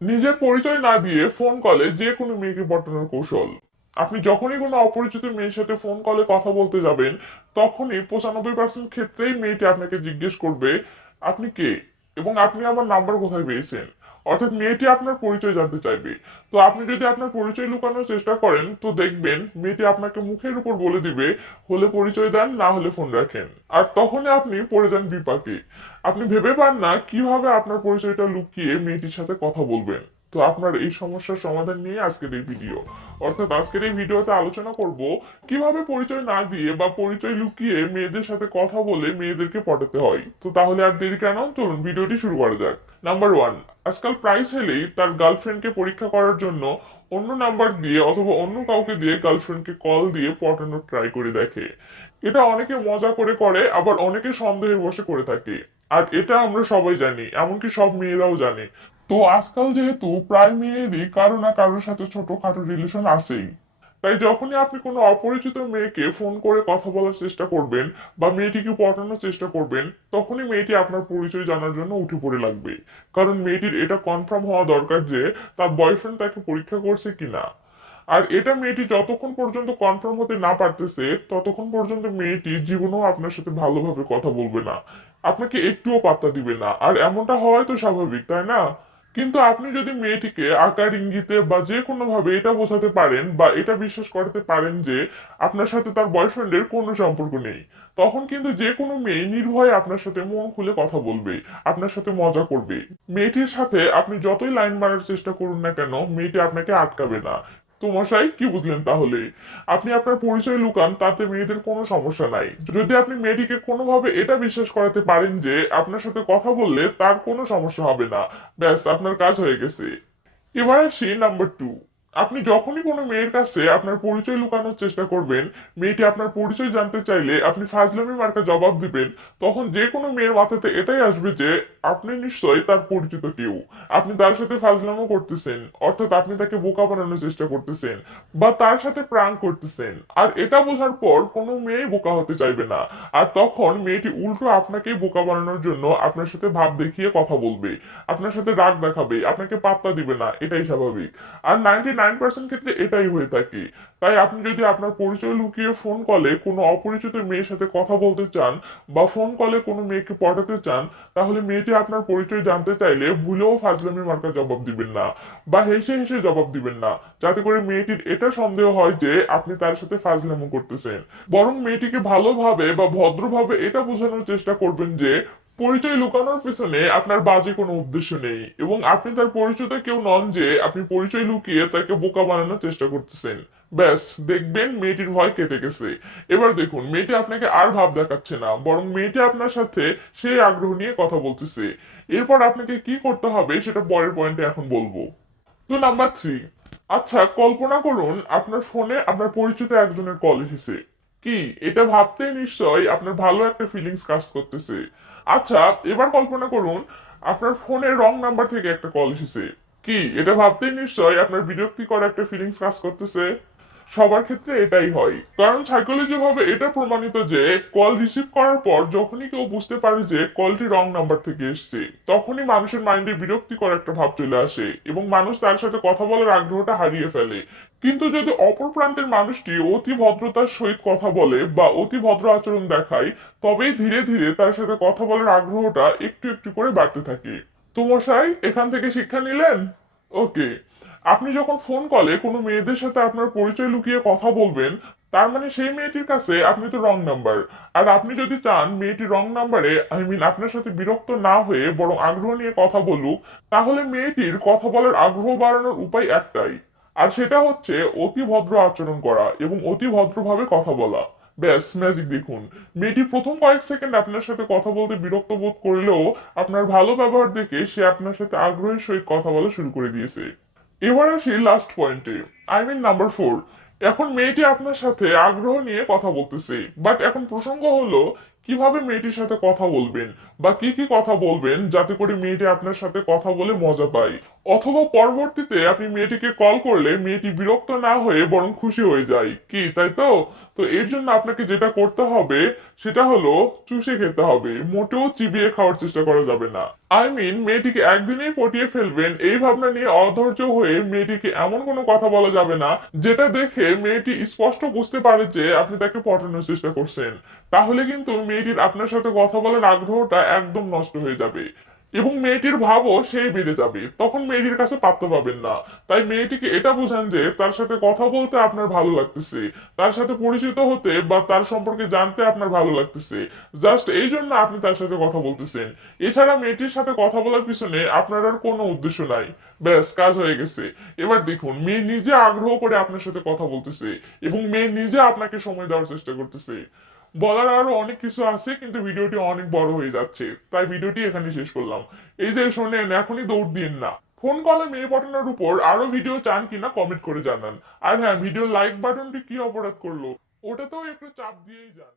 নিজের পরিচয় না দিয়ে ফোন কলে যে কোনো মেয়েকে পটানোর কৌশল। আপনি যখনই কোনো অপরিচিত মেয়ের সাথে ফোন কলে কথা বলতে যাবেন, তখনই 95% ক্ষেত্রেই মেয়েটি আপনাকে জিজ্ঞেস করবে আপনি কে এবং আপনি আমার নাম্বার কোথায় পেয়েছেন। অর্থাৎ মেয়েটি আপনার পরিচয় জানতে চাইবে। তো আপনি যদি আপনার পরিচয় লুকানোর চেষ্টা করেন, তো দেখবেন মেয়েটি আপনাকে মুখের উপর বলে দিবে হলে পরিচয় দেন, না হলে ফোন রাখেন। আর তখনই আপনি পড়ে যান বিপাকে। আপনি ভেবে পান না কিভাবে আপনার পরিচয়টা লুকিয়ে মেয়েটির সাথে কথা বলবেন। তো আপনার এই সমস্যার সমাধান নিয়ে আজকের এই ভিডিও। অর্থাৎ আজকের এই ভিডিওতে আলোচনা করব কিভাবে পরিচয় না দিয়ে বা পরিচয় লুকিয়ে মেয়েদের সাথে কথা বলে মেয়েদেরকে পটাতে হয়। তো তাহলে আর দেরি কেন, চলুন ভিডিওটি শুরু করা যাক। নাম্বার ওয়ান, আজকাল প্রায় ছেলেই তার গার্লফ্রেন্ডকে পরীক্ষা করার জন্য অন্য নাম্বার দিয়ে অথবা অন্য কাউকে দিয়ে গার্লফ্রেন্ডকে কল দিয়ে পটানোর ট্রাই করে দেখে। এটা অনেকে মজা করে করে, আবার অনেকে সন্দেহের বশে করে থাকে। আর এটা আমরা সবাই জানি, এমনকি সব মেয়েরাও জানে। তো আজকাল যেহেতু প্রায় মেয়েরই কারো না কারোর সাথে ছোটখাটো রিলেশন আছেই, তাই যখনই আপনি কোনো অপরিচিত মেয়েকে ফোন করে কথা বলার চেষ্টা করবেন বা মেয়েটিকে পটানোর চেষ্টা করবেন, তখনই মেয়েটি আপনার পরিচয় জানার জন্য উঠে পড়ে লাগবে। কারণ মেয়েটির এটা কনফার্ম হওয়া দরকার যে তার বয়ফ্রেন্ড তাকে পরীক্ষা করছে কিনা। আর এটা মেয়েটি যতক্ষণ পর্যন্ত কনফার্ম হতে না পারতেছে, ততক্ষণ পর্যন্ত মেয়েটি জীবনেও আপনার সাথে ভালোভাবে কথা বলবে না, আপনাকে একটুও পাত্তা দিবে না। আর এমনটা হওয়াই তো স্বাভাবিক, তাই না? কিন্তু আপনি যদি মেয়েটিকে আকার ইঙ্গিতে বা যে কোনো ভাবে এটা বোঝাতে পারেন বা এটা বিশ্বাস করাতে পারেন যে আপনার সাথে তার বয়ফ্রেন্ডের কোনো সম্পর্ক নেই, তখন কিন্তু যে কোনো মেয়ে নির্ভয়ে আপনার সাথে মন খুলে কথা বলবে, আপনার সাথে মজা করবে। মেয়েটির সাথে আপনি যতই লাইন মারার চেষ্টা করুন না কেন, মেয়েটি আপনাকে আটকাবে না। তো মশাই, কি বুঝলেন তাহলে? আপনি আপনার পরিচয় লুকান, তাতে মেয়েদের কোনো সমস্যা নাই, যদি আপনি মেয়েটিকে কোনোভাবে এটা বিশ্বাস করাতে পারেন যে আপনার সাথে কথা বললে তার কোনো সমস্যা হবে না, ব্যাস আপনার কাজ হয়ে গেছে। এবার আসি নাম্বার টু। আপনি যখনই কোনো মেয়ের কাছে আপনার পরিচয় লুকানোর চেষ্টা করবেন, মেয়েটি আপনার পরিচয় জানতে চাইলে আপনি ফাজলামি মার্কা জবাব দিবেন, তখন যে কোনো মেয়ের মাথাতে এটাই আসবে যে আপনি নিশ্চয়ই তার পরিচিত কেউ। আপনি তার সাথে ফাজলামো করতেছেন, অর্থাৎ আপনি তাকে বোকা বানানোর চেষ্টা করতেছেন বা তার সাথে প্রাঙ্ক করতেছেন। আর এটা বোঝার পর কোনো মেয়েই বোকা হতে চাইবে না। আর তখন মেয়েটি উল্টো আপনাকেই বোকা বানানোর জন্য আপনার সাথে ভাব দেখিয়ে কথা বলবে, আপনার সাথে রাগ দেখাবে, আপনাকে পাত্তা দিবে না, এটাই স্বাভাবিক। আর 99% ক্ষেত্রে এটাই হয়ে থাকে। তাই আপনি যদি আপনার পরিচয় লুকিয়ে ফোন কলে কোনো অপরিচিত মেয়ের সাথে কথা বলতে চান বা ফোন কলে কোনো মেয়েকে পটাতে চান, তাহলে মেয়েটি আপনার পরিচয় জানতে চাইলে ভুলেও ফাজলামি মার্কা জবাব দিবেন না বা হেসে হেসে জবাব দিবেন না, যাতে করে মেয়েটির এটা সন্দেহ হয় যে আপনি তার সাথে ফাজলামো করতেছেন। বরং মেয়েটিকে ভালোভাবে বা ভদ্রভাবে এটা বোঝানোর চেষ্টা করবেন যে পরিচয় লুকানোর পিছনে আপনার বাজে কোনো উদ্দেশ্য নেই এবং আপনি তার পরিচিত কেউ নন যে আপনি পরিচয় লুকিয়ে তাকে বোকা বানানোর চেষ্টা করতেছেন। ব্যাস, দেখবেন মেয়েটির ভয় কেটে গেছে। এবার দেখুন মেয়েটি আপনাকে আর ভাব দেখাচ্ছে না, বরং মেয়েটি আপনার সাথে সেই আগ্রহ নিয়ে কথা বলতেছে। এরপর আপনাকে কি করতে হবে সেটা পরের পয়েন্টে এখন বলবো। তো নাম্বার থ্রি, আচ্ছা কল্পনা করুন আপনার ফোনে আপনার পরিচিত একজনের কল এসেছে। কি, এটা ভাবতেই নিশ্চয় আপনার ভালো একটা ফিলিংস কাজ করতেছে। আচ্ছা, এবার কল্পনা করুন আপনার ফোনে রং নাম্বার থেকে একটা কল এসেছে। কি, এটা ভাবতেই নিশ্চয় আপনার বিরক্তিকর একটা ফিলিংস কাজ করতেছে। সবার ক্ষেত্রে এটাই হয়, কারণ সাইকোলজি ভাবে এটা প্রমাণিত যে কল রিসিভ করার পর যখনই কেউ বুঝতে পারে যে কলটি রং নাম্বার থেকে এসেছে, তখনই মানুষের মাইন্ডে বিরক্তিকর একটা ভাব চলে আসে এবং মানুষ তার সাথে কথা বলার আগ্রহটা হারিয়ে ফেলে। কিন্তু যদি অপর প্রান্তের মানুষটি অতি ভদ্রতার সহিত কথা বলে বা অতি ভদ্র আচরণ দেখায়, তবেই ধীরে ধীরে তার সাথে কথা বলার আগ্রহটা একটু একটু করে বাড়তে থাকে। তো মশাই, এখান থেকে শিক্ষা নিলেন? ওকে। আপনি যখন ফোন কলে কোনো মেয়েদের সাথে আপনার পরিচয় লুকিয়ে কথা বলবেন, তার মানে সেই মেয়েটির কাছে আপনি তো রং নাম্বার। আর আপনি যদি চান মেয়েটি রং নাম্বারে আপনার সাথে বিরক্ত না হয়ে বরং আগ্রহ নিয়ে কথা বলুক, তাহলে মেয়েটির কথা বলার আগ্রহ বাড়ানোর উপায় একটাই। আর সেটা হচ্ছে অতি ভদ্র আচরণ করা এবং অতি ভদ্রভাবে কথা বলা। ব্যাস, ম্যাজিক দেখুন। মেয়েটি প্রথম কয়েক সেকেন্ড আপনার সাথে কথা বলতে বিরক্ত বোধ করলেও আপনার ভালো ব্যবহার দেখে সে আপনার সাথে আগ্রহের সহিত কথা বলা শুরু করে দিয়েছে। এবার আসি লাস্ট পয়েন্টে, নাম্বার ফোর। এখন মেয়েটি আপনার সাথে আগ্রহ নিয়ে কথা বলতেছে, বাট এখন প্রসঙ্গ হলো কিভাবে মেয়েটির সাথে কথা বলবেন বা কি কি কথা বলবেন যাতে করে মেয়েটি আপনার সাথে কথা বলে মজা পায়। অথবা পরবর্তীতে আপনি মেয়েটিকে কল করলে মেয়েটি বিরক্ত না হয়ে বরং খুশি হয়ে যায়, কি তাই তো? তো এর জন্য আপনাকে যেটা করতে হবে সেটা হলো চুষে খেতে হবে, মোটেও চিবিয়ে খাওয়ার চেষ্টা করা যাবে না। মেয়েটিকে একদিনেই পটিয়ে ফেলবেন এই ভাবনা নিয়ে অধৈর্য হয়ে মেয়েটিকে এমন কোনো কথা বলা যাবে না যেটা দেখে মেয়েটি স্পষ্ট বুঝতে পারে যে আপনি তাকে পটানোর চেষ্টা করছেন। তাহলে কিন্তু মেয়েটির আপনার সাথে কথা বলার আগ্রহটা একদম নষ্ট হয়ে যাবে এবং মেয়েটির ভাবও সেই বেড়ে যাবে, তখন মেয়েটির কাছে পাত্তা পাবেন না। তাই মেয়েটিকে এটা বোঝান যে তার সাথে কথা বলতে আপনার ভালো লাগতেছে, তার সাথে পরিচিত হতে বা তার সম্পর্কে জানতে আপনার ভালো লাগতেছে, জাস্ট এই জন্য আপনি তার সাথে কথা বলতেছেন। এছাড়া মেয়েটির সাথে কথা বলার পিছনে আপনার আর কোনো উদ্দেশ্য নাই। ব্যাস, কাজ হয়ে গেছে। এবার দেখুন, মেয়ে নিজে আগ্রহ করে আপনার সাথে কথা বলতেছে এবং মেয়ে নিজে আপনাকে সময় দেওয়ার চেষ্টা করতেছে। বলার আরো অনেক কিছু আছে কিন্তু ভিডিওটি অনেক বড় হয়ে যাচ্ছে, তাই ভিডিওটি এখানে শেষ করলাম। এই যে শোনেন, এখনই দৌড় দিন না। ফোন কলে মেয়ে পটানোর উপর আরো ভিডিও চান কিনা কমেন্ট করে জানান। আর হ্যাঁ, ভিডিও লাইক বাটনটি কি অপরাধ করলো, ওটাতেও একটু চাপ দিয়েই যান।